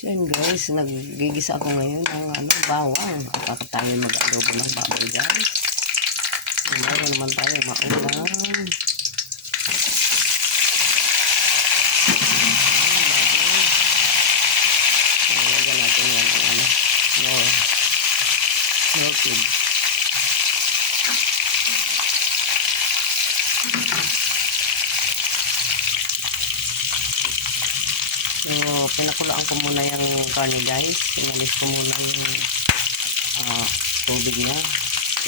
So yun guys, naggigisa ako ngayon ng bawang. At ako tayo mag-adobo ng baboy guys. Mayroon naman tayo maulang. Lagyan natin yan ng no cube. So, pinakulaan ko muna yung karne guys. Inalis ko muna yung tubig niya.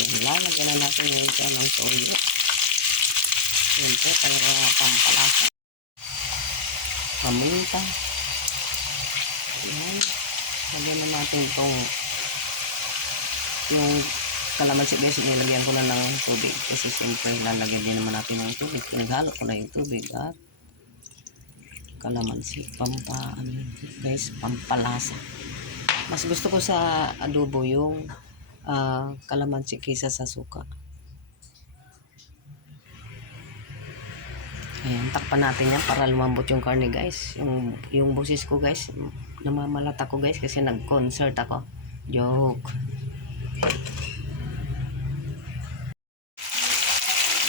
Yan, lalagyan na natin ngayon siya ng toyo. Yan po, tayo pampalasa. Paminta. Yan. Lagyan na natin itong yung kalamansi guys. Nilagyan ko na ng tubig. Kasi siyempre lalagyan din naman natin ng tubig. Pinaghalo ko na yung tubig at kalamansi, guys, pampalasa. Mas gusto ko sa adobo yung kalamansi kaysa sa suka. Ayan, takpan natin yan para lumambot yung karne guys. Yung boses ko guys, namamalata ko guys kasi nag-concert ako. Joke.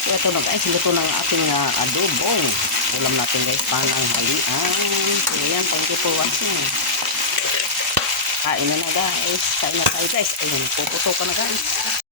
So ito na guys, luto ng ating adobo. Ulam natin guys, pananghalian. So yan, thank you for watching. Kain na guys. Kain na tayo guys. Ayun, puputo ka na guys.